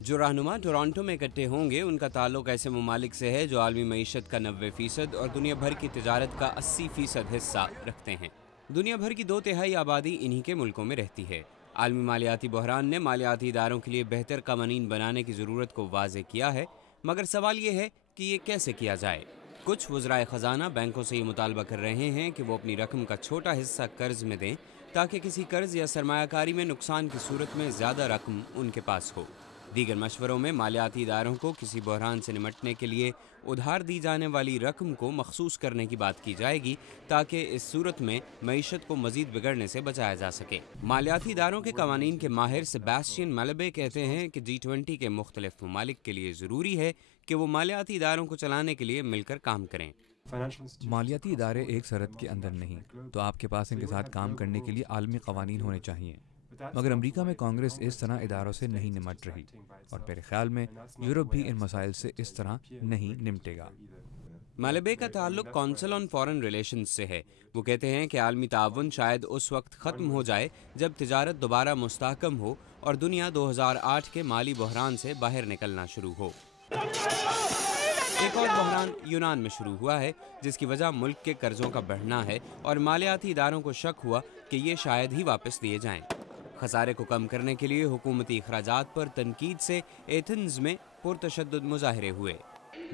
जो रहनुमा टोरंटो में इकट्ठे होंगे उनका ताल्लुक ऐसे ममालिक से है जो आलमी मईशत का 90% और दुनिया भर की तिजारत का 80% हिस्सा रखते हैं। दुनिया भर की 2/3 आबादी इन्हीं के मुल्कों में रहती है। आलमी मालियाती बहरान ने मालियाती इदारों के लिए बेहतर कवानीन बनाने की ज़रूरत को वाज़े किया है, मगर सवाल ये है कि ये कैसे किया जाए। कुछ वज़राए ख़जाना बैंकों से ये मुतालबा कर रहे हैं कि वो अपनी रकम का छोटा हिस्सा कर्ज में दें ताकि किसी कर्ज या सरमायाकारी में नुकसान की सूरत में ज़्यादा रकम उनके पास हो। दीगर मशवरों में मालियाती इदारों को किसी बहरान से निमटने के लिए उधार दी जाने वाली रकम को मखसूस करने की बात की जाएगी ताकि इस सूरत में मईशत को मजीद बिगड़ने से बचाया जा सके। मालियाती इदारों के कवानीन के माहिर सेबेस्टियन मलबे कहते हैं कि G20 के मुख्तलिफ ममालिक के लिए ज़रूरी है कि वो मालियाती इदारों को चलाने के लिए मिलकर काम करें। मालियाती इदारे एक सरहद के अंदर नहीं, तो आपके पास इनके साथ काम करने के लिए आलमी कवानीन होने चाहिए। मगर अमेरिका में कांग्रेस इस तरह इदारों से नहीं निमट रही, और मेरे ख्याल में यूरोप भी इन मसाइल से इस तरह नहीं निमटेगा। मलबे का ताल्लुक काउंसिल ऑन फॉरेन रिलेशंस से है। वो कहते हैं कि आलमी ताउन शायद उस वक्त ख़त्म हो जाए जब तिजारत दोबारा मुस्तहकम हो और दुनिया 2008 के माली बहरान से बाहर निकलना शुरू हो। एक और बहरान यूनान में शुरू हुआ है, जिसकी वजह मुल्क के कर्जों का बढ़ना है और मालियाती इदारों को शक हुआ कि ये शायद ही वापस दिए जाएं। खसारे को कम करने के लिए हुकूमती अखराजात पर तनकीद से एथेंस में पुरतशद्दुद मुजाहरे हुए।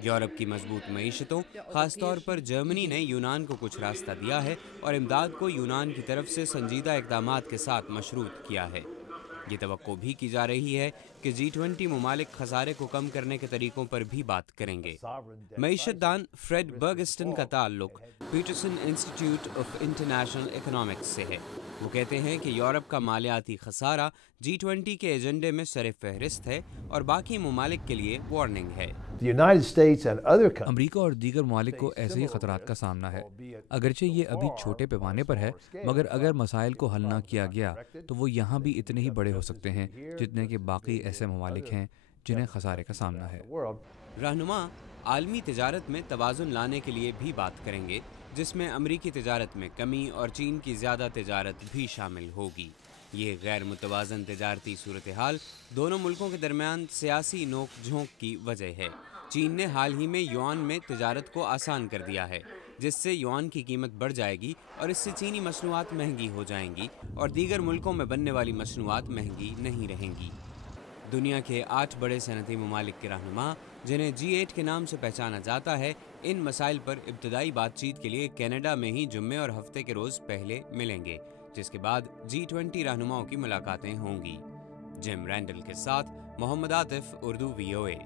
यूरोप की मजबूत मईशतों, खासतौर पर जर्मनी ने यूनान को कुछ रास्ता दिया है और इमदाद को यूनान की तरफ से संजीदा इक़दामात के साथ मशरूत किया है। ये तवक्को भी की जा रही है कि G20 ममालिक खसारे को कम करने के तरीकों पर भी बात करेंगे। मईशतदान फ्रेड बर्गस्टन का ताल्लुक Peterson Institute of International Economics से है। वो कहते हैं कि यूरोप का मालियाती खसारा G20 के एजेंडे में सर फहरिस्त है और बाकी ममालिक के लिए वार्निंग है। अमरीका और दीगर ममालिक को ऐसे ही खतरात का सामना है, अगरचे ये अभी छोटे पैमाने पर है, मगर अगर मसाइल को हल ना किया गया तो वो यहाँ भी इतने ही बड़े हो सकते हैं जितने कि बाकी ऐसे ममालिक हैं जिन्हें खसारे का सामना है। रहनुमा आलमी तिजारत में तवाज़ुन लाने के लिए भी बात करेंगे, जिसमें अमरीकी तिजारत में कमी और चीन की ज़्यादा तिजारत भी शामिल होगी। ये गैर मुतवाज़न तिजारती सूरत हाल दोनों मुल्कों के दरमियान सियासी नोक झोंक की वजह है। चीन ने हाल ही में युआन में तिजारत को आसान कर दिया है, जिससे युआन की कीमत बढ़ जाएगी और इससे चीनी मसनूआत महंगी हो जाएंगी और दीगर मुल्कों में बनने वाली मसनूआत महंगी नहीं रहेंगी। दुनिया के 8 बड़े सनती ममालिक के रहनुमा, जिन्हें G8 के नाम से पहचाना जाता है, इन मसाइल पर इब्तदाई बातचीत के लिए कनाडा में ही जुम्मे और हफ्ते के रोज़ पहले मिलेंगे, जिसके बाद G20 रहनुमाओं की मुलाकातें होंगी। जिम रैंडल के साथ मोहम्मद आतिफ, उर्दू VOA।